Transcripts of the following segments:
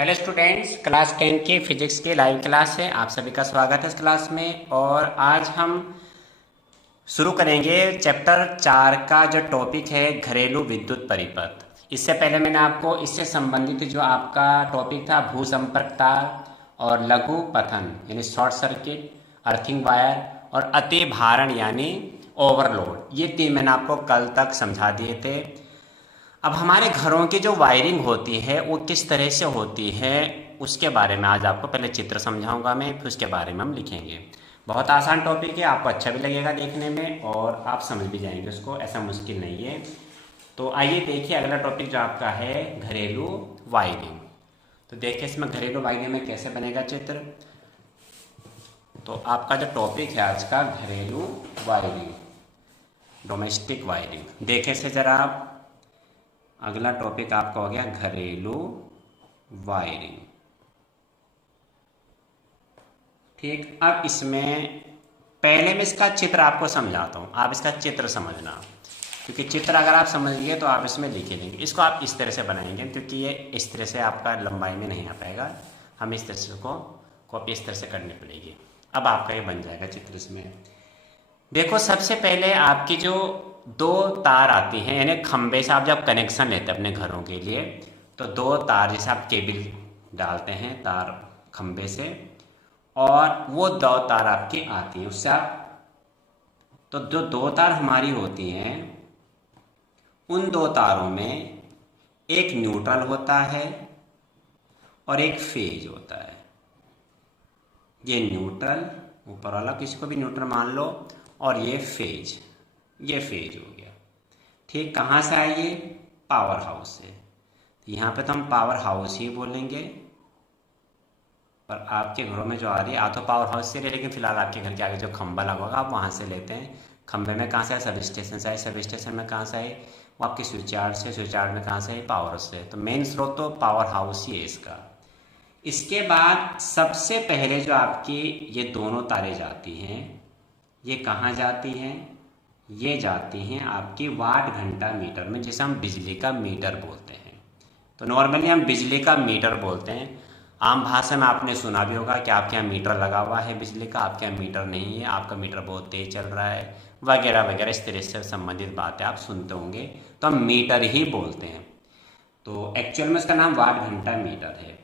Hello students, class 10 के physics की live class है। आप सभी का स्वागत है इस क्लास में। और आज हम शुरू करेंगे चैप्टर 4 का जो टॉपिक है घरेलू विद्युत परिपथ। इससे पहले मैंने आपको इससे संबंधित जो आपका टॉपिक था भू संपर्क तार और लघु पतन यानी शॉर्ट सर्किट, अर्थिंग वायर और अति भारण यानी ओवरलोड, ये तीन मैंने आपको कल तक समझा दिए थे। अब हमारे घरों की जो वायरिंग होती है वो किस तरह से होती है उसके बारे में आज आपको पहले चित्र समझाऊंगा मैं, फिर उसके बारे में हम लिखेंगे। बहुत आसान टॉपिक है, आपको अच्छा भी लगेगा देखने में और आप समझ भी जाएंगे उसको, ऐसा मुश्किल नहीं है। तो आइए देखिए अगला टॉपिक जो आपका है घरेलू वायरिंग। तो देखिए इसमें घरेलू वायरिंग में कैसे बनेगा चित्र। तो आपका जो टॉपिक है आज का घरेलू वायरिंग, डोमेस्टिक वायरिंग। देखे से जरा आप, अगला टॉपिक आपका हो गया घरेलू वायरिंग। ठीक, अब इसमें पहले मैं इसका चित्र आपको समझाता हूँ, आप इसका चित्र समझना, क्योंकि चित्र अगर आप समझ लिए तो आप इसमें लिख लेंगे। इसको आप इस तरह से बनाएंगे क्योंकि ये इस तरह से आपका लंबाई में नहीं आ पाएगा, हम इस तरह से इसको कॉपी इस तरह से करनी पड़ेगी। अब आपका ये बन जाएगा चित्र। इसमें देखो सबसे पहले आपकी जो दो तार आती हैं, यानी खंबे से आप जब कनेक्शन लेते हैं अपने घरों के लिए तो दो तार जैसे आप केबल डालते हैं तार खंबे से, और वो दो तार आपकी आती हैं उससे आप, तो जो दो तार हमारी होती हैं उन दो तारों में एक न्यूट्रल होता है और एक फेज होता है। ये न्यूट्रल, ऊपर वाला किसी को भी न्यूट्रल मान लो, और ये फेज हो गया। ठीक, कहाँ से आए ये? पावर हाउस से। यहाँ पे तो हम पावर हाउस ही बोलेंगे, पर आपके घरों में जो आ रही है आ तो पावर हाउस से ले, लेकिन फिलहाल आपके घर के आगे जो खंबा लगा होगा आप वहाँ से लेते हैं। खंबे में कहाँ से आए? सब स्टेशन से आए। सब स्टेशन में कहाँ से आए? वो आपके स्विच यार्ड से। स्विच यार्ड में कहाँ से आए? पावर से। तो मेन स्रोत तो पावर हाउस ही है इसका। इसके बाद सबसे पहले जो आपकी ये दोनों तारें जाती हैं, ये कहाँ जाती हैं? ये जाती हैं आपकी वाट घंटा मीटर में, जिसे हम बिजली का मीटर बोलते हैं। तो नॉर्मली हम बिजली का मीटर बोलते हैं। आम भाषा में आपने सुना भी होगा कि आपके यहाँ मीटर लगा हुआ है बिजली का, आपके यहाँ मीटर नहीं है, आपका मीटर बहुत तेज चल रहा है, वगैरह वगैरह, इस तरह से संबंधित बातें आप सुनते होंगे। तो हम मीटर ही बोलते हैं। तो एक्चुअल में इसका नाम वाट घंटा मीटर है।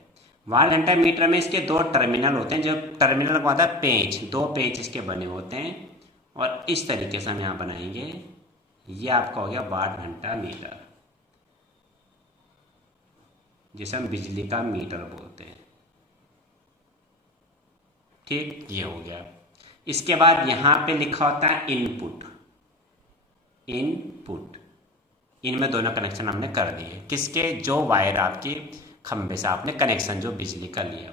वाट घंटा मीटर में इसके दो टर्मिनल होते हैं, जो टर्मिनल का मतलब पेंच, दो पेंच इसके बने होते हैं, और इस तरीके से हम यहाँ बनाएंगे। ये आपका हो गया वाट घंटा मीटर, जिसे हम बिजली का मीटर बोलते हैं। ठीक, ये हो गया। इसके बाद यहाँ पे लिखा होता है इनपुट। इनमें दोनों कनेक्शन हमने कर दिए। किसके? जो वायर आपकी खंबे से आपने कनेक्शन जो बिजली का लिया।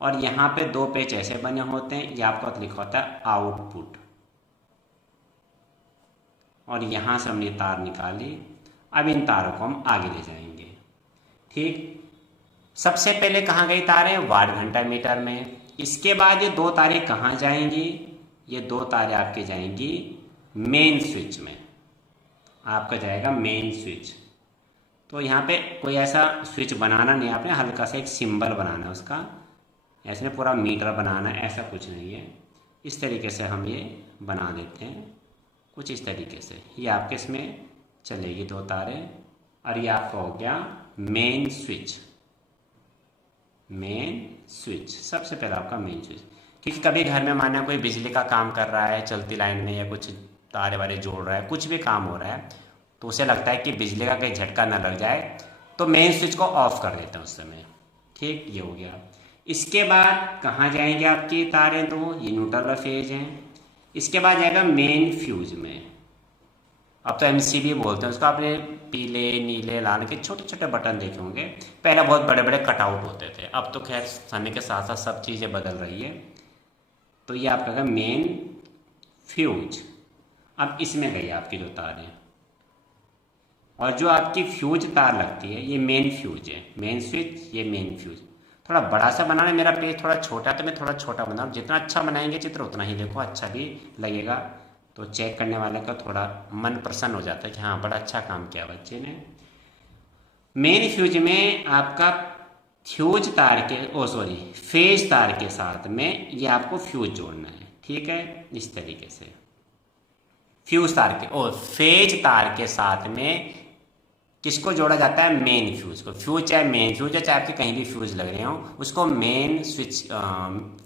और यहाँ पे दो पेच ऐसे बने होते हैं, ये आपका लिखा होता है आउटपुट। और यहाँ से हमने तार निकाली। अब इन तारों को हम आगे ले जाएंगे। ठीक, सबसे पहले कहाँ गई तारें? वाट घंटा मीटर में। इसके बाद ये दो तारें कहाँ जाएंगी? ये दो तारें आपके जाएंगी मेन स्विच में। आपका जाएगा मेन स्विच। तो यहाँ पे कोई ऐसा स्विच बनाना नहीं, आपने हल्का सा एक सिंबल बनाना है उसका, ऐसे नहीं पूरा मीटर बनाना है, ऐसा कुछ नहीं है। इस तरीके से हम ये बना देते हैं, कुछ इस तरीके से। ये आपके इसमें चलेगी दो तारें, और ये आपका हो गया मेन स्विच। सबसे पहले आपका मेन स्विच। क्योंकि कभी घर में माना कोई बिजली का काम कर रहा है चलती लाइन में, या कुछ तारे वारे जोड़ रहा है, कुछ भी काम हो रहा है, तो उसे लगता है कि बिजली का कहीं झटका ना लग जाए, तो मेन स्विच को ऑफ कर देते हैं उस समय। ठीक, ये हो गया। इसके बाद कहाँ जाएंगे आपकी तारें? दो, ये न्यूट्रल फेज हैं। इसके बाद जाएगा मेन फ्यूज में। अब तो एमसीबी बोलते हैं उसको। आपने पीले, नीले, लाल के छोटे छोटे बटन देखे होंगे। पहले बहुत बड़े बड़े कटआउट होते थे, अब तो खैर समय के साथ साथ सब चीज़ें बदल रही है। तो ये आपका मेन फ्यूज। अब इसमें गई आपकी जो तारें, और जो आपकी फ्यूज तार लगती है ये मेन फ्यूज है। मेन स्विच, ये मेन फ्यूज। थोड़ा बड़ा सा बनाना है, मेरा पेज थोड़ा छोटा, तो मैं थोड़ा छोटा बनाऊँ। जितना अच्छा बनाएंगे चित्र उतना ही देखो अच्छा भी लगेगा, तो चेक करने वाले का थोड़ा मन प्रसन्न हो जाता है कि हाँ बड़ा अच्छा काम किया बच्चे ने। मेन फ्यूज में आपका फ्यूज तार के फेज तार के साथ में ये आपको फ्यूज जोड़ना है, ठीक है, इस तरीके से फ्यूज तार के फेज तार के साथ में किसको जोड़ा जाता है, मेन फ्यूज को। फ्यूज चाहे मेन फ्यूज है, चाहे आपके कहीं भी फ्यूज लग रहे हो, उसको मेन स्विच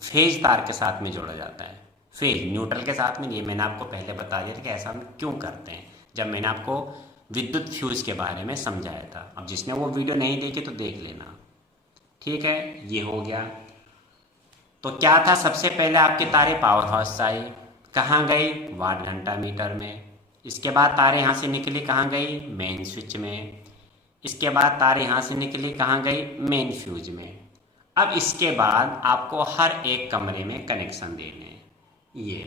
फेज तार के साथ में जोड़ा जाता है। फेज न्यूट्रल के साथ में, ये मैंने आपको पहले बता दिया था कि ऐसा हम क्यों करते हैं, जब मैंने आपको विद्युत फ्यूज के बारे में समझाया था। अब जिसने वो वीडियो नहीं देखी तो देख लेना, ठीक है। ये हो गया। तो क्या था, सबसे पहले आपके तारे पावर हाउस से आई, कहाँ गई, वाट घंटा मीटर में। इसके बाद तारे यहाँ से निकली, कहाँ गई, मेन स्विच में। इसके बाद तारे यहाँ से निकली, कहाँ गई, मेन फ्यूज में। अब इसके बाद आपको हर एक कमरे में कनेक्शन देने हैं, ये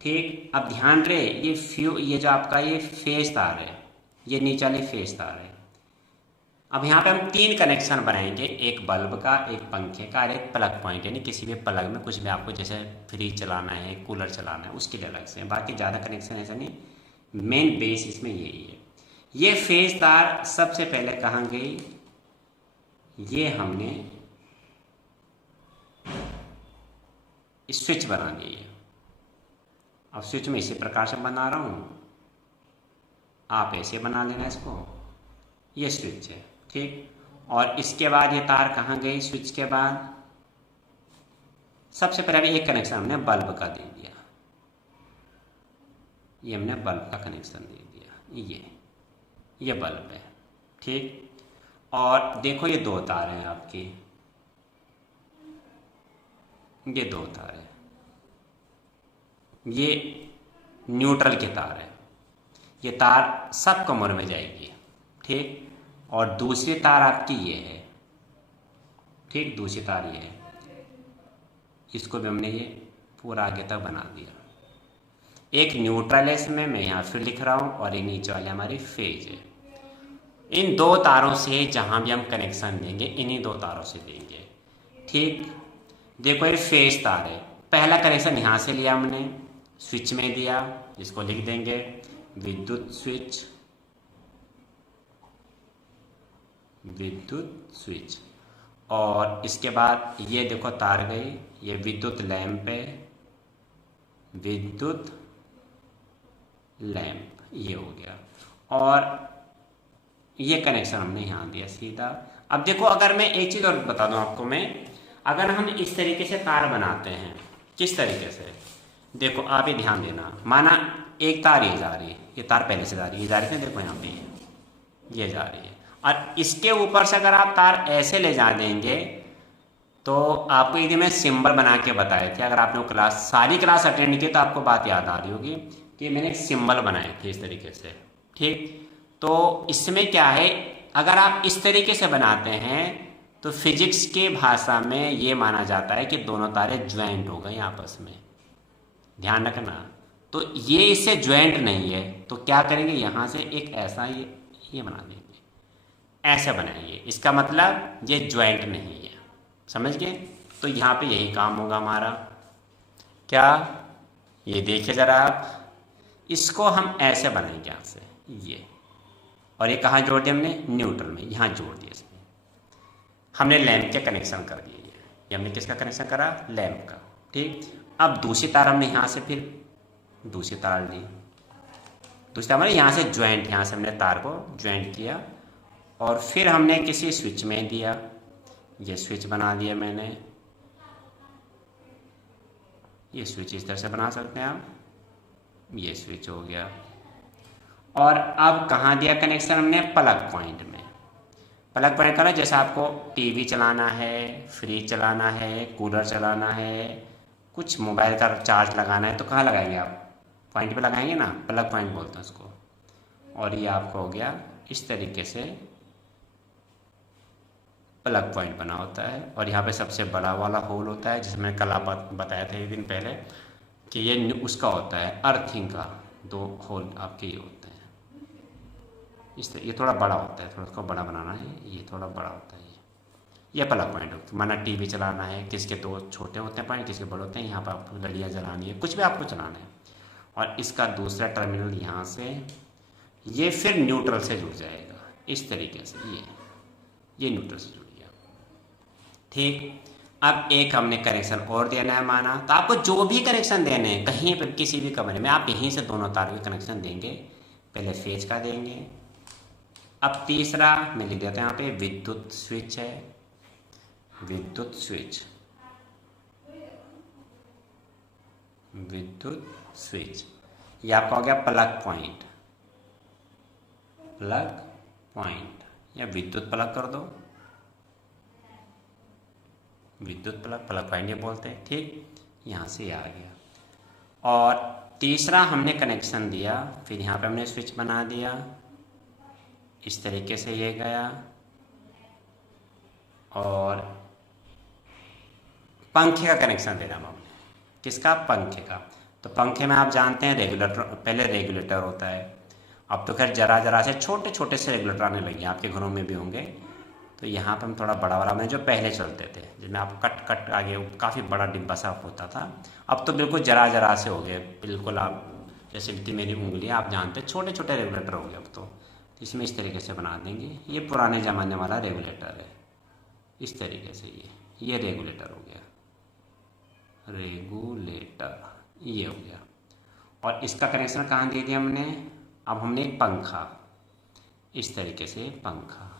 ठीक। अब ध्यान रहे, ये जो आपका ये फेज तार है, ये नीचे वाली फेज तार है। अब यहाँ पे हम 3 कनेक्शन बनाएंगे, एक बल्ब का, एक पंखे का और एक प्लग पॉइंट, यानी किसी भी प्लग में कुछ भी आपको जैसे फ्रिज चलाना है, कूलर चलाना है, उसके लिए अलग से। बाकी ज़्यादा कनेक्शन ऐसा नहीं, मेन बेस इसमें यही है। ये फेज तार सबसे पहले कहाँ गई, ये हमने स्विच बना दी है। अब स्विच में इसी प्रकार से बना रहा हूँ, आप ऐसे बना लेना इसको, ये स्विच है, ठीक। और इसके बाद ये तार कहाँ गई, स्विच के बाद सबसे पहले एक कनेक्शन हमने बल्ब का दे दिया, ये हमने बल्ब का कनेक्शन दे दिया, ये बल्ब है, ठीक। और देखो ये 2 तार हैं आपकी, ये 2 तार है, ये न्यूट्रल के तार है, ये तार सब कमरों में जाएगी, ठीक। और दूसरी तार आपकी ये है, ठीक, दूसरी तार ये है, इसको भी हमने ये पूरा आगे तक बना दिया। एक न्यूट्रल है इसमें, मैं यहाँ फिर लिख रहा हूँ, और ये नीचे वाली हमारी फेज है। इन 2 तारों से जहाँ भी हम कनेक्शन देंगे, इन्हीं 2 तारों से देंगे, ठीक। देखो ये फेज तार है, पहला कनेक्शन यहाँ से लिया हमने, स्विच में दिया, इसको लिख देंगे विद्युत स्विच, विद्युत स्विच। और इसके बाद ये देखो तार गई, ये विद्युत लैंप है, विद्युत लैंप, ये हो गया। और ये कनेक्शन हमने यहाँ दिया सीधा। अब देखो, अगर मैं एक चीज़ और बता दूँ आपको, मैं अगर हम इस तरीके से तार बनाते हैं, किस तरीके से, देखो आप ये ध्यान देना, माना एक तार ये जा रही है, ये तार पहले से जा रही है, ये जा रही है, देखो यहाँ पे ये जा रही है, और इसके ऊपर से अगर आप तार ऐसे ले जा देंगे, तो आपको एक दिन मैं सिंबल बना के बताए थे, अगर आपने वो सारी क्लास अटेंड की तो आपको बात याद आ रही होगी कि मैंने एक सिंबल बनाए थे इस तरीके से, ठीक। तो इसमें क्या है, अगर आप इस तरीके से बनाते हैं तो फिजिक्स की भाषा में ये माना जाता है कि दोनों तारे ज्वाइंट हो गए आपस में, ध्यान रखना। तो ये इससे ज्वाइंट नहीं है, तो क्या करेंगे, यहाँ से एक ऐसा ये बना देंगे, ऐसे बनाएंगे, इसका मतलब ये ज्वाइंट नहीं है, समझ गए। तो यहाँ पे यही काम होगा हमारा, क्या, ये देखिए ज़रा आप, इसको हम ऐसे बनाएंगे यहाँ से ये, और ये कहाँ जोड़ दिया हमने, न्यूट्रल में, यहाँ जोड़ दिया इसमें, हमने लैंप के कनेक्शन कर दिए, ये हमने किसका कनेक्शन करा, लैंप का, ठीक। अब दूसरी तार हमने यहाँ से फिर दूसरी तार ली, दूसरी तार हमारे यहाँ से ज्वाइंट, यहाँ से हमने तार को ज्वाइंट किया, और फिर हमने किसी स्विच में दिया, ये स्विच बना दिया मैंने, ये स्विच इस तरह से बना सकते हैं आप, ये स्विच हो गया। और अब कहाँ दिया कनेक्शन हमने, प्लग पॉइंट में। प्लग पॉइंट का जैसे आपको टीवी चलाना है, फ्रिज चलाना है, कूलर चलाना है, कुछ मोबाइल का चार्ज लगाना है, तो कहाँ लगाएंगे आप, पॉइंट पे लगाएंगे ना, प्लग पॉइंट बोलते हैं उसको। और ये आपको हो गया इस तरीके से प्लग पॉइंट बना होता है। और यहाँ पे सबसे बड़ा वाला होल होता है, जिसमें कल आप बताया था एक दिन पहले कि ये उसका होता है अर्थिंग का, 2 होल आपके ये होते हैं इस तरह, ये थोड़ा बड़ा होता है, थोड़ा उसको बड़ा बनाना है, ये थोड़ा बड़ा होता है, ये प्लग पॉइंट होता है। माना टीवी चलाना है, किसके 2 छोटे होते हैं पॉइंट, किसके बड़े होते हैं, यहाँ पर आपको लड़ियाँ जलानी है, कुछ भी आपको चलाना है। और इसका दूसरा टर्मिनल यहाँ से, ये फिर न्यूट्रल से जुड़ जाएगा इस तरीके से, ये न्यूट्रल से जुड़ गया। ठीक। अब एक हमने कनेक्शन और देना है माना, तो आपको जो भी कनेक्शन देने हैं कहीं पर किसी भी कमरे में आप यहीं से दोनों तार के कनेक्शन देंगे। पहले फेज का देंगे। अब तीसरा मैं लिख देता हूँ यहाँ पे विद्युत स्विच है, विद्युत स्विच, विद्युत स्विच। ये आपका हो गया प्लग पॉइंट, प्लग पॉइंट या विद्युत प्लग कर दो, विद्युत प्लग, प्लग पॉइंट ये बोलते हैं। ठीक, यहाँ से आ गया। और तीसरा हमने कनेक्शन दिया, फिर यहाँ पे हमने स्विच बना दिया, इस तरीके से ये गया। और पंखे का कनेक्शन दे रहा हूँ हमने, किसका, पंखे का। तो पंखे में आप जानते हैं रेगुलेटर, पहले रेगुलेटर होता है, अब तो खैर जरा से छोटे छोटे से रेगुलेटर आने लगे, आपके घरों में भी होंगे। तो यहाँ पे हम थोड़ा बड़ा वाला में जो पहले चलते थे, जिसमें आप कट आगे काफ़ी बड़ा डिब्बा सा होता था, अब तो बिल्कुल जरा से हो गए, बिल्कुल आप जैसे इतनी मेरी उंगली आप जानते हैं, छोटे छोटे रेगुलेटर हो गए अब तो। इसमें इस तरीके से बना देंगे, ये पुराने ज़माने वाला रेगुलेटर है, इस तरीके से ये रेगुलेटर हो गया, रेगुलेटर ये हो गया। और इसका कनेक्शन कहाँ दे दिया हमने, अब हमने एक पंखा, इस तरीके से पंखा,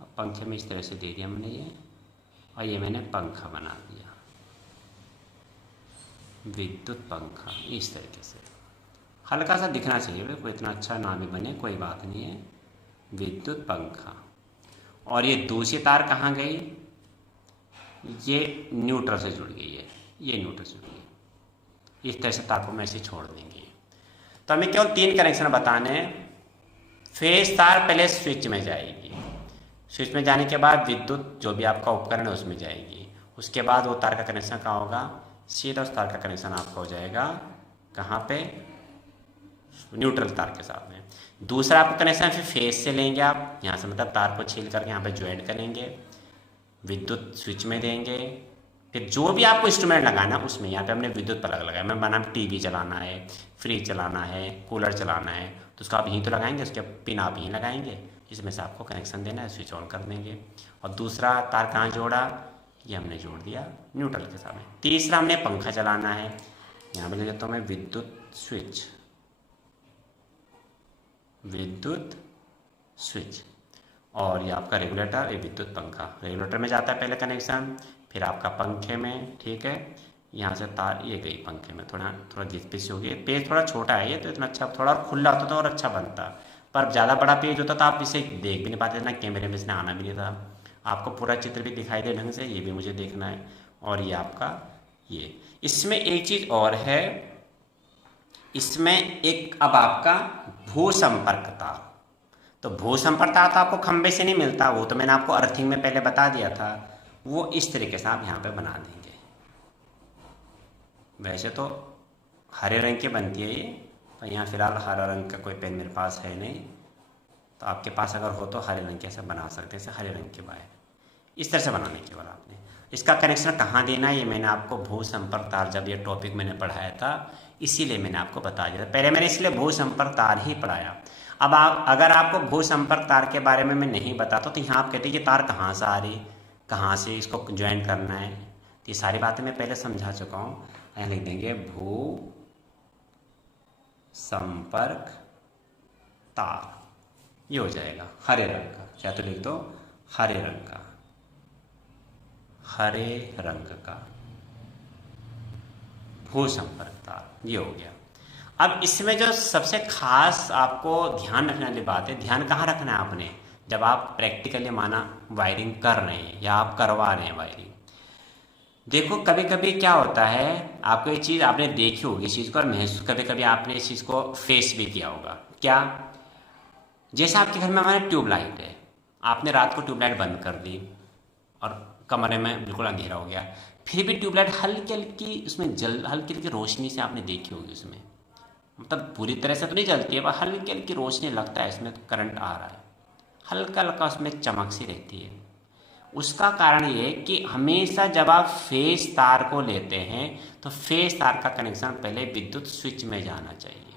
अब पंखे में इस तरह से दे दिया हमने ये, और ये मैंने पंखा बना दिया, विद्युत पंखा, इस तरीके से। हल्का सा दिखना चाहिए, कोई इतना अच्छा ना भी बने, कोई बात नहीं है, विद्युत पंखा। और ये दूसरी तार कहाँ गई, ये न्यूट्रल से जुड़ गई है, ये न्यूट्रल से जुड़ गई, इस तरह से तार को हम ऐसे छोड़ देंगे। तो हमें केवल 3 कनेक्शन बताने हैं। फेज तार पहले स्विच में जाएगी, स्विच में जाने के बाद विद्युत जो भी आपका उपकरण है उसमें जाएगी, उसके बाद वो तार का कनेक्शन कहाँ होगा, सीधा उस तार का कनेक्शन आपका हो जाएगा कहाँ पे, न्यूट्रल तार के साथ में। दूसरा आपका कनेक्शन फिर फेज से लेंगे आप, यहाँ से मतलब तार को छील करके यहाँ पे ज्वाइंट करेंगे, विद्युत स्विच में देंगे। फिर जो भी आपको इंस्ट्रूमेंट लगाना उसमें, यहाँ पे हमने विद्युत प्लग लगाया, मैं बना टीवी चलाना है, फ्रिज चलाना है, कूलर चलाना है, तो उसका आप यहीं तो लगाएंगे, उसके पिन आप यहीं लगाएंगे, इसमें से आपको कनेक्शन देना है, स्विच ऑन कर देंगे। और दूसरा तार कहाँ जोड़ा, ये हमने जोड़ दिया न्यूट्रल के साथ में। तीसरा हमने पंखा चलाना है, यहाँ पे ले लेता हूँ मैं विद्युत स्विच, विद्युत स्विच। और ये आपका रेगुलेटर, ये विद्युत पंखा, रेगुलेटर में जाता है पहले कनेक्शन, फिर आपका पंखे में, ठीक है। यहाँ से तार ये गई पंखे में, थोड़ा घिस हो गई, पेज थोड़ा छोटा है ये, तो इतना अच्छा, थोड़ा और खुला होता तो और अच्छा बनता, पर ज़्यादा बड़ा पेज होता तो आप इसे देख भी नहीं पाते ना, कैमरे में इसने आना भी नहीं था, आपको पूरा चित्र भी दिखाई दे ढंग से, ये भी मुझे देखना है। और ये आपका ये, इसमें एक चीज़ और है, इसमें एक अब आपका भू संपर्क तार, तो भू संपर्क तार तो आपको खंबे से नहीं मिलता, वो तो मैंने आपको अर्थिंग में पहले बता दिया था, वो इस तरीके से आप यहाँ पे बना देंगे। वैसे तो हरे रंग की बनती है ये, पर यहाँ फिलहाल हरा रंग का कोई पेन मेरे पास है नहीं, तो आपके पास अगर हो तो हरे रंग के ऐसे बना सकते हैं, जैसे हरे रंग के वायर, इस तरह से बनाने के बाद आपने इसका कनेक्शन कहाँ देना है, ये मैंने आपको भू संपर्क तार, जब ये टॉपिक मैंने पढ़ाया था इसीलिए मैंने आपको बता दिया था, पहले मैंने इसलिए भू संपर्क तार ही पढ़ाया। अब आप अगर आपको भू संपर्क तार के बारे में मैं नहीं बताता तो यहाँ आप कहते हैं कि तार कहाँ से आ रही, कहाँ से इसको ज्वाइन करना है, तो ये सारी बातें मैं पहले समझा चुका हूँ। यहाँ लिख देंगे भू संपर्क तार, ये हो जाएगा हरे रंग का, क्या तो लिख दो हरे रंग का, हरे रंग का भू संपर्क तार, ये हो गया। अब इसमें जो सबसे खास आपको ध्यान रखने वाली बात है, ध्यान कहाँ रखना है आपने, जब आप प्रैक्टिकली माना वायरिंग कर रहे हैं या आप करवा रहे हैं वायरिंग। देखो कभी कभी क्या होता है, आपको ये चीज़ आपने देखी होगी इस चीज़ को, और महसूस कभी कभी आपने इस चीज़ को फेस भी किया होगा। क्या, जैसे आपके घर में हमारे ट्यूबलाइट है, आपने रात को ट्यूबलाइट बंद कर दी और कमरे में बिल्कुल अंधेरा हो गया, फिर भी ट्यूबलाइट हल्की हल्की उसमें हल्की हल्की रोशनी से आपने देखी होगी, उसमें मतलब पूरी तरह से तो नहीं जलती है, पर हल्की हल्की रोशनी लगता है इसमें तो करंट आ रहा है, हल्का हल्का उसमें चमक सी रहती है। उसका कारण ये कि हमेशा जब आप फेज तार को लेते हैं तो फेज तार का कनेक्शन पहले विद्युत स्विच में जाना चाहिए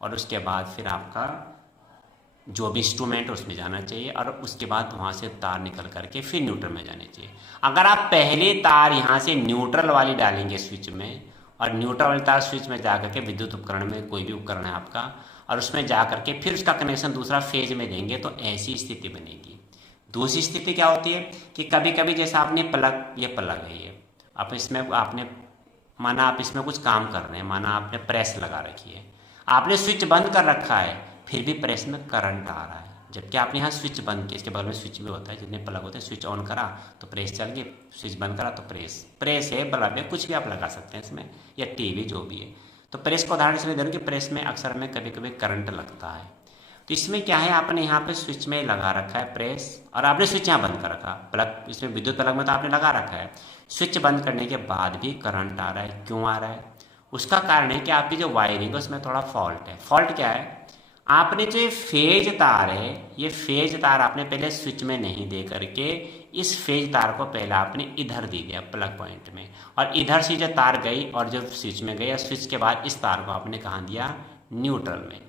और उसके बाद फिर आपका जो भी इंस्ट्रूमेंट उसमें जाना चाहिए और उसके बाद वहाँ से तार निकल करके फिर न्यूट्रल में जाने चाहिए। अगर आप पहले तार यहाँ से न्यूट्रल वाली डालेंगे स्विच में और न्यूट्रल वाली तार स्विच में जा करके विद्युत उपकरण में, कोई भी उपकरण है आपका, और उसमें जा करके फिर उसका कनेक्शन दूसरा फेज में देंगे तो ऐसी स्थिति बनेगी। दूसरी स्थिति क्या होती है कि कभी कभी जैसा आपने प्लग, ये प्लग है, ये आप इसमें आपने माना आप इसमें कुछ काम कर रहे हैं, माना आपने प्रेस लगा रखी है, आपने स्विच बंद कर रखा है, फिर भी प्रेस में करंट आ रहा है, जबकि आपने यहाँ स्विच बंद किया, इसके बगल में स्विच भी होता है, जितने प्लग होते हैं, स्विच ऑन करा तो प्रेस चल गई, स्विच बंद करा तो प्रेस है, बल्ब है, कुछ भी आप लगा सकते हैं इसमें, या टीवी जो भी है। तो प्रेस को उदाहरण से दे दूँ कि प्रेस में अक्सर में कभी कभी करंट लगता है। तो इसमें क्या है, आपने यहाँ पे स्विच में लगा रखा है प्रेस और आपने स्विच यहाँ बंद कर रखा, प्लग इसमें विद्युत प्लग में तो आपने लगा रखा है, स्विच बंद करने के बाद भी करंट आ रहा है। क्यों आ रहा है? उसका कारण है कि आपकी जो वायरिंग है उसमें थोड़ा फॉल्ट है। फॉल्ट क्या है, आपने जो ये फेज तार है, ये फेज तार आपने पहले स्विच में नहीं दे करके इस फेज तार को पहले आपने इधर दे दिया प्लग पॉइंट में, और इधर से जो तार गई और जो स्विच में गई, और स्विच के बाद इस तार को आपने कहाँ दिया, न्यूट्रल में।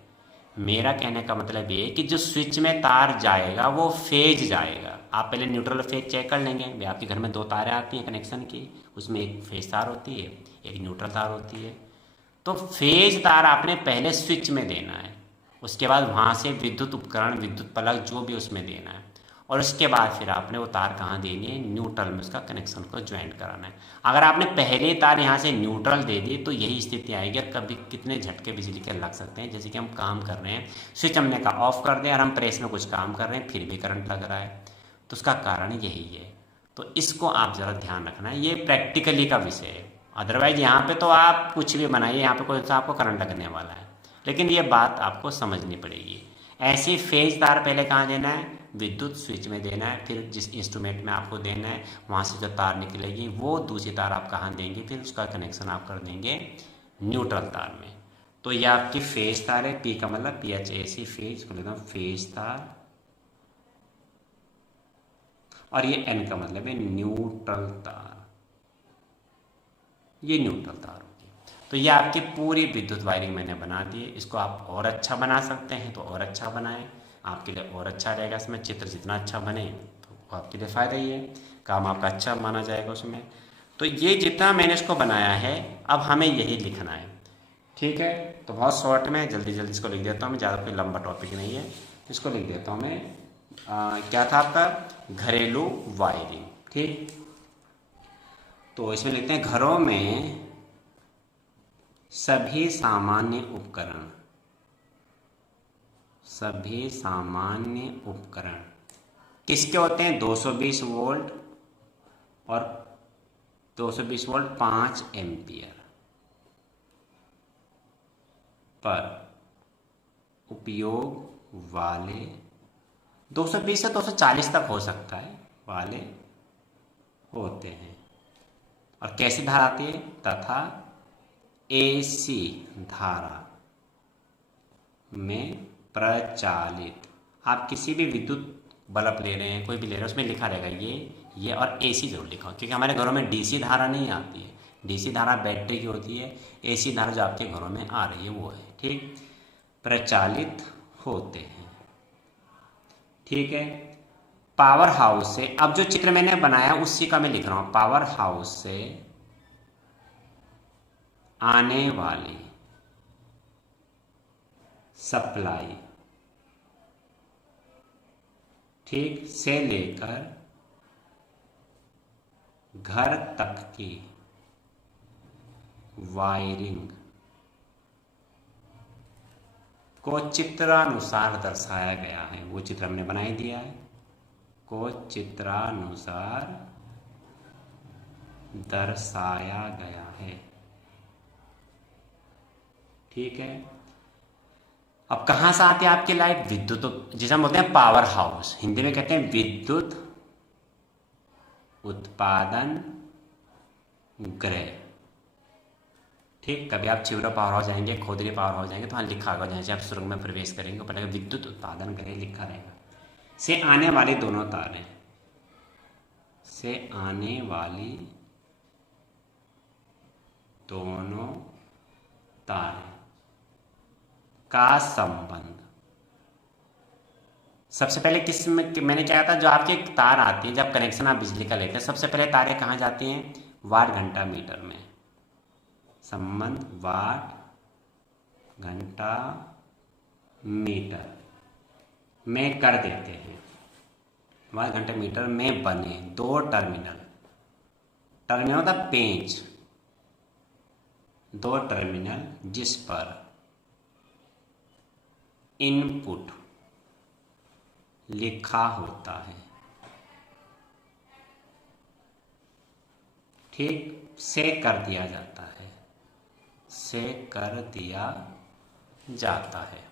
मेरा कहने का मतलब ये है कि जो स्विच में तार जाएगा वो फेज जाएगा। आप पहले न्यूट्रल फेज चेक कर लेंगे, भाई आपके घर में दो तारें आती हैं कनेक्शन की, उसमें एक फेज तार होती है, एक न्यूट्रल तार होती है। तो फेज तार आपने पहले स्विच में देना है, उसके बाद वहाँ से विद्युत उपकरण, विद्युत प्लग जो भी उसमें देना है, और उसके बाद फिर आपने वो तार कहाँ देनी है, न्यूट्रल में उसका कनेक्शन को ज्वाइंट कराना है। अगर आपने पहले तार यहाँ से न्यूट्रल दे दी तो यही स्थिति आएगी। कभी कितने झटके बिजली के लग सकते हैं, जैसे कि हम काम कर रहे हैं, स्विच हमने का ऑफ कर दें और हम प्रेस में कुछ काम कर रहे हैं फिर भी करंट लग रहा है, तो उसका कारण यही है। तो इसको आप ज़रा ध्यान रखना है, ये प्रैक्टिकली का विषय है। अदरवाइज यहाँ पे तो आप कुछ भी बनाइए, यहाँ पे कोई सा आपको करंट लगने वाला है, लेकिन ये बात आपको समझनी पड़ेगी। ऐसी फेज तार पहले कहाँ देना है, विद्युत स्विच में देना है, फिर जिस इंस्ट्रूमेंट में आपको देना है वहाँ से जो तार निकलेगी वो दूसरी तार आप कहाँ देंगे, फिर उसका कनेक्शन आप कर देंगे न्यूट्रल तार में। तो ये आपकी फेज तार है, पी का मतलब PHAC फेज को लिखा फेज तार, और ये एन का मतलब है न्यूट्रल तार, ये न्यूट्रल तार होगी। तो ये आपकी पूरी विद्युत वायरिंग मैंने बना दी है। इसको आप और अच्छा बना सकते हैं तो और अच्छा बनाएं, आपके लिए और अच्छा रहेगा। इसमें चित्र जितना अच्छा बने तो आपके लिए फ़ायदा ही है, काम आपका अच्छा माना जाएगा उसमें। तो ये जितना मैंने इसको बनाया है अब हमें यही लिखना है, ठीक है। तो बहुत शॉर्ट में जल्दी जल्दी इसको लिख देता हूँ मैं, ज़्यादा कोई लंबा टॉपिक नहीं है, इसको लिख देता हूँ मैं। क्या था आपका, घरेलू वायरिंग, ठीक। तो इसमें लिखते हैं घरों में सभी सामान्य उपकरण, सभी सामान्य उपकरण किसके होते हैं, 220 वोल्ट और 220 वोल्ट 5 एम्पियर पर उपयोग वाले, 220 से 240 तक हो सकता है वाले होते हैं। और कैसी धारा आती है, तथा AC धारा में प्रचालित। आप किसी भी विद्युत बल्ब ले रहे हैं, कोई भी ले रहे हैं, उसमें लिखा रहेगा ये और AC जरूर लिखा हो, क्योंकि हमारे घरों में DC धारा नहीं आती है। DC धारा बैटरी की होती है, AC धारा जो आपके घरों में आ रही है वो है, ठीक। प्रचालित होते हैं, ठीक है। पावर हाउस से, अब जो चित्र मैंने बनाया उसी का मैं लिख रहा हूं, पावर हाउस से आने वाली सप्लाई, ठीक, से लेकर घर तक की वायरिंग को चित्रानुसार दर्शाया गया है। वो चित्र हमने बना ही दिया है, को चित्रानुसार दर्शाया गया है, ठीक है। अब कहाँ से आती है आपकी लाइट, विद्युत, जिसे हम बोलते हैं पावर हाउस, हिंदी में कहते हैं विद्युत उत्पादन गृह, ठीक। कभी आप चिवरा पावर हाउस जाएंगे, खोदरी पावर हाउस जाएंगे तो वहाँ लिखा होगा, जहाँ से आप सुरंग में प्रवेश करेंगे पता है विद्युत उत्पादन गृह लिखा रहेगा। से आने वाली दोनों तारें, से आने वाली दोनों तारें का संबंध सबसे पहले किस में मैंने क्या था, जो आपके तार आती है जब कनेक्शन आप बिजली का लेते हैं, सबसे पहले तारें कहाँ जाती हैं, वाट घंटा मीटर में, संबंध वाट घंटा मीटर में कर देते हैं। वाट घंटा मीटर में बने दो टर्मिनल, टर्मिनल होता पेंच, दो टर्मिनल जिस पर इनपुट लिखा होता है, ठीक, से कर दिया जाता है, से कर दिया जाता है।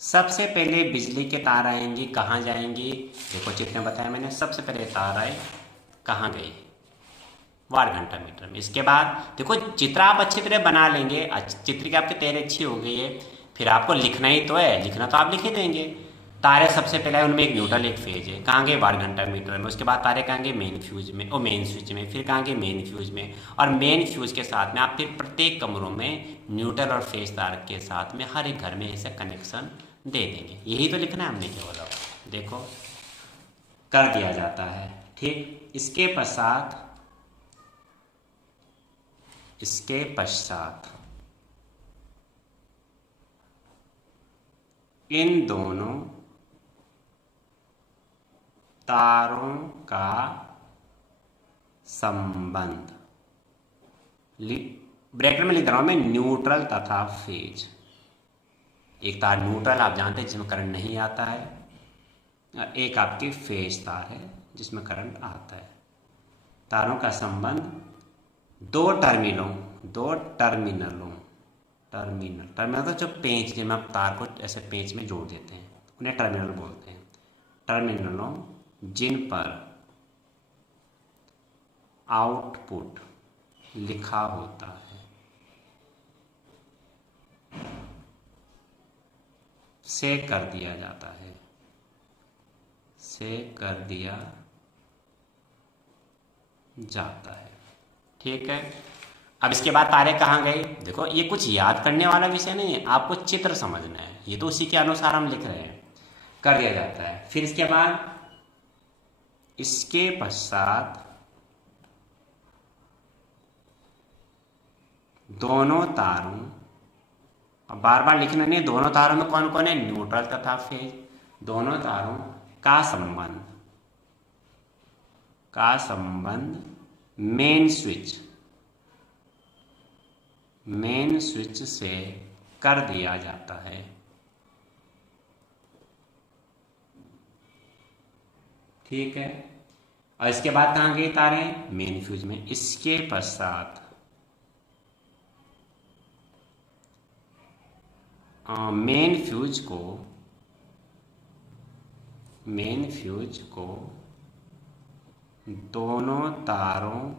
सबसे पहले बिजली के तार आएंगी, कहाँ जाएंगी, देखो चित्र में बताया मैंने, सबसे पहले तार आए कहाँ गए, वाट घंटा मीटर में। इसके बाद देखो चित्र आप अच्छी तरह बना लेंगे, चित्र की आपकी तैयारी अच्छी हो गई है, फिर आपको लिखना ही तो है, लिखना तो आप लिख ही देंगे। तारे सबसे पहले उनमें एक न्यूट्रल एक फेज है, कहाँ गए, वाट घंटा मीटर में। उसके बाद तारे कहाँ गए, मेन फ्यूज में और मेन स्विच में, फिर कहाँ गए, मेन फ्यूज में। और मेन फ्यूज के साथ में आप फिर प्रत्येक कमरों में न्यूट्रल और फेज तार के साथ में हर एक घर में ऐसे कनेक्शन दे देंगे। यही तो लिखना है हमने केवल, अब देखो कर दिया जाता है, ठीक। इसके पश्चात इन दोनों तारों का संबंध, ब्रैकेट में लिख रहा हूं मैं, न्यूट्रल तथा फेज। एक तार न्यूट्रल आप जानते हैं जिसमें करंट नहीं आता है, और एक आपकी फेज तार है जिसमें करंट आता है। तारों का संबंध दो टर्मिनल तो जो पेंच, जिनमें आप तार को ऐसे पेंच में जोड़ देते हैं उन्हें टर्मिनल बोलते हैं। टर्मिनलों जिन पर आउटपुट लिखा होता है, से कर दिया जाता है, से कर दिया जाता है, ठीक है। अब इसके बाद तारे कहाँ गए, देखो ये कुछ याद करने वाला विषय नहीं है, आपको चित्र समझना है, ये तो उसी के अनुसार हम लिख रहे हैं। कर दिया जाता है, फिर इसके बाद इसके पश्चात दोनों तारों, अब बार बार लिखना नहीं, दोनों तारों में कौन कौन है, न्यूट्रल तथा फेज, दोनों तारों का संबंध मेन स्विच से कर दिया जाता है, ठीक है। और इसके बाद कहाँ गई तारे, मेन फ्यूज में। इसके पश्चात मेन फ्यूज को दोनों तारों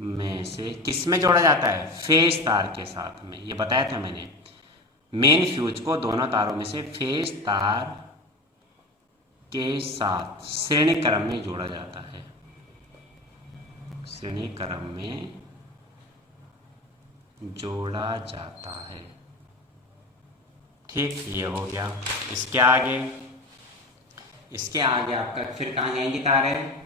में से किस में जोड़ा जाता है, फेज तार के साथ में। ये बताया था मैंने, मेन फ्यूज को दोनों तारों में से फेज तार के साथ श्रेणी क्रम में जोड़ा जाता है, श्रेणी क्रम में जोड़ा जाता है, ठीक। ये हो गया। इसके आगे आपका फिर कहाँ जाएंगी तारे,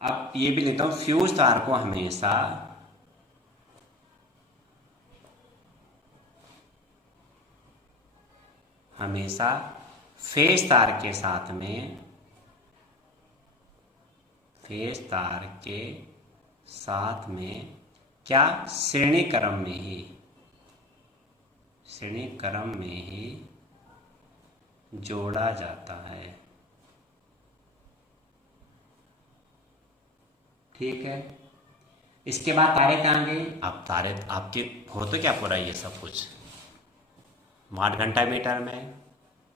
अब ये भी लेता हूं, फ्यूज तार को हमेशा फेज तार के साथ में क्या, श्रेणी क्रम में ही जोड़ा जाता है, ठीक है। इसके बाद तारे कहाँ गए, अब तारे आपके हो तो क्या पूरा ये सब कुछ, वाट घंटा मीटर में,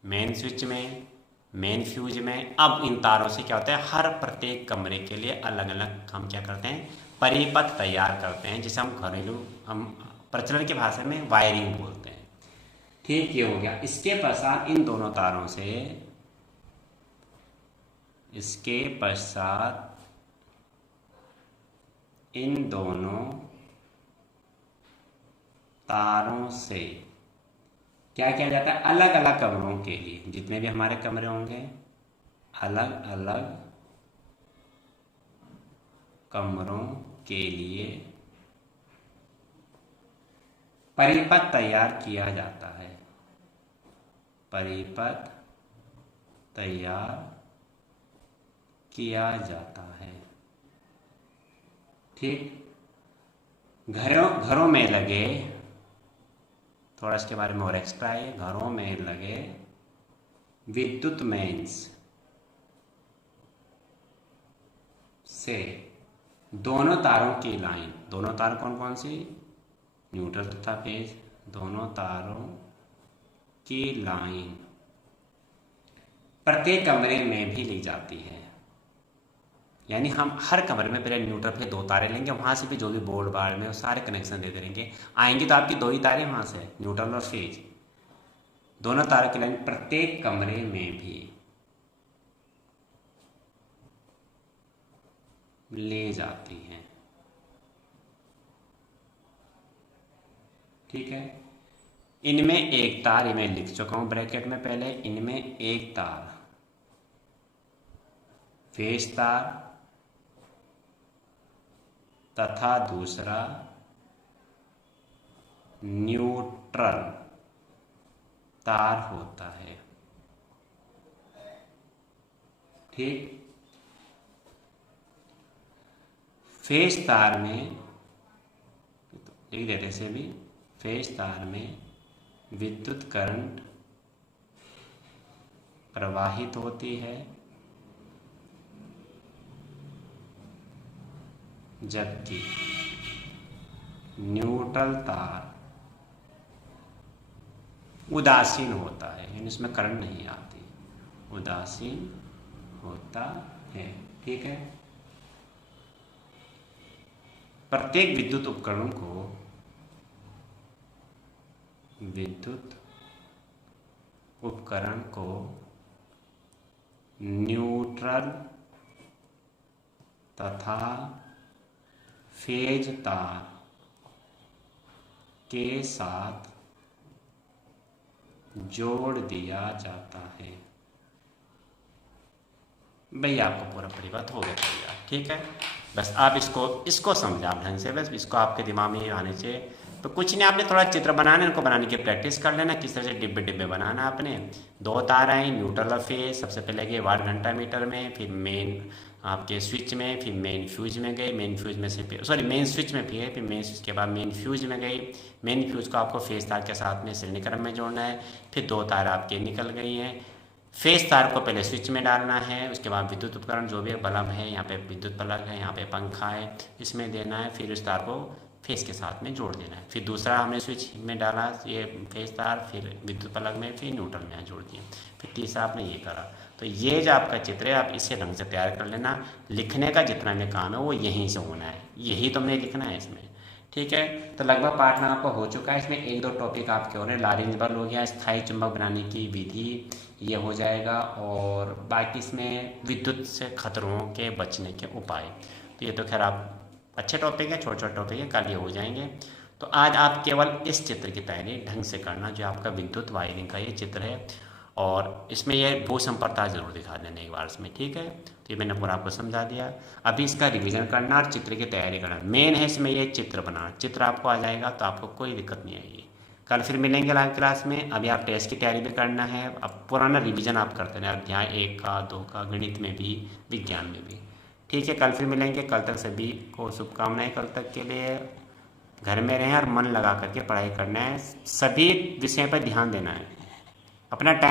मेन स्विच में, मेन फ्यूज में। अब इन तारों से क्या होता है, हर प्रत्येक कमरे के लिए अलग अलग हम क्या करते हैं, परिपथ तैयार करते हैं, जिसे हम प्रचलन की भाषा में वायरिंग बोलते हैं, ठीक। ये हो गया। इसके पश्चात इन दोनों तारों से, इन दोनों तारों से क्या किया जाता है, अलग अलग कमरों के लिए, जितने भी हमारे कमरे होंगे अलग अलग कमरों के लिए परिपथ तैयार किया जाता है, परिपथ तैयार किया जाता है। ठीक, घरों में लगे, थोड़ा इसके बारे में और एक्स्ट्रा है, घरों में लगे विद्युत मेंस से दोनों तारों की लाइन, दोनों तार कौन कौन सी, न्यूट्रल तथा फेज, दोनों तारों की लाइन प्रत्येक कमरे में भी ली जाती है। यानी हम हर कमरे में पहले न्यूट्रल पे 2 तारे लेंगे, वहाँ से भी जो भी बोर्ड बार में वो सारे कनेक्शन देते रहेंगे, आएंगी तो आपकी 2 ही तारे वहाँ से, न्यूट्रल और फेज, दोनों तारों की लाइन प्रत्येक कमरे में भी ले जाती हैं। ठीक है, इनमें एक तार, ये मैं लिख चुका हूँ ब्रैकेट में पहले, इनमें एक तार फेज तार तथा दूसरा न्यूट्रल तार होता है। ठीक, फेज तार में लिख देते से भी, फेज तार में विद्युत करंट प्रवाहित होती है, जबकि न्यूट्रल तार उदासीन होता है, यानी इसमें करंट नहीं आती, उदासीन होता है। ठीक है, प्रत्येक विद्युत उपकरण को, विद्युत उपकरण को न्यूट्रल तथा फेज तार के साथ जोड़ दिया जाता है। भैया आपको पूरा परिपथ हो गया तैयार। ठीक है, बस आप इसको समझा ढंग से, बस इसको आपके दिमाग में आने चाहिए। तो कुछ नहीं, आपने थोड़ा चित्र बनाना है, इनको बनाने की प्रैक्टिस कर लेना, किस तरह से डिब्बे डिब्बे बनाना आपने। 2 तार आए न्यूट्रल और फेज, सबसे पहले गए वाट घंटा मीटर में, फिर मेन आपके स्विच में, फिर मेन फ्यूज में गए, मेन फ्यूज में से मेन स्विच में फिर मेन स्विच के बाद मेन फ्यूज में गई, मेन फ्यूज को आपको फेज तार के साथ में श्रेणी क्रम में जोड़ना है। फिर 2 तार आपके निकल गई हैं, फेज तार को पहले स्विच में डालना है, उसके बाद विद्युत उपकरण जो भी बल्ब है, यहाँ पे विद्युत बल्ब है, यहाँ पे पंखा है, इसमें देना है, फिर उस तार को फेज के साथ में जोड़ देना है। फिर दूसरा हमने स्विच में डाला ये फेज तार, फिर विद्युत बल्ब में, फिर न्यूट्रल में जोड़ दिया, फिर तीसरा आपने ये करा। तो ये जो आपका चित्र है, आप इसे ढंग से तैयार कर लेना। लिखने का जितना भी काम है वो यहीं से होना है, यही तुमने लिखना है इसमें। ठीक है, तो लगभग पाठ में आपको हो चुका है। इसमें 1-2 टॉपिक आपके हो रहे हैं, लॉरेंज बल हो गया, स्थायी चुंबक बनाने की विधि ये हो जाएगा, और बाकी इसमें विद्युत से खतरों के बचने के उपाय। तो ये तो खैर आप अच्छे टॉपिक है, छोटे छोटे टॉपिक है, कल ये हो जाएंगे। तो आज आप केवल इस चित्र की तैयारी ढंग से करना, जो आपका विद्युत वायरिंग का ये चित्र है, और इसमें ये भू संपर्कता जरूर दिखा देना एक बार इसमें। ठीक है, तो ये मैंने पूरा आपको समझा दिया। अभी इसका रिवीजन करना और चित्र की तैयारी करना मेन है इसमें, ये चित्र बनाना। चित्र आपको आ जाएगा तो आपको कोई दिक्कत नहीं आएगी। कल फिर मिलेंगे लाइव क्लास में। अभी आप टेस्ट की तैयारी भी करना है, अब पुराना रिवीजन आप करते हैं, अध्याय 1 का 2 का, गणित में भी विज्ञान में भी। ठीक है, कल फिर मिलेंगे। कल तक सभी को शुभकामनाएं। कल तक के लिए घर में रहें और मन लगा करके पढ़ाई करना है, सभी विषय पर ध्यान देना है, अपना टाइम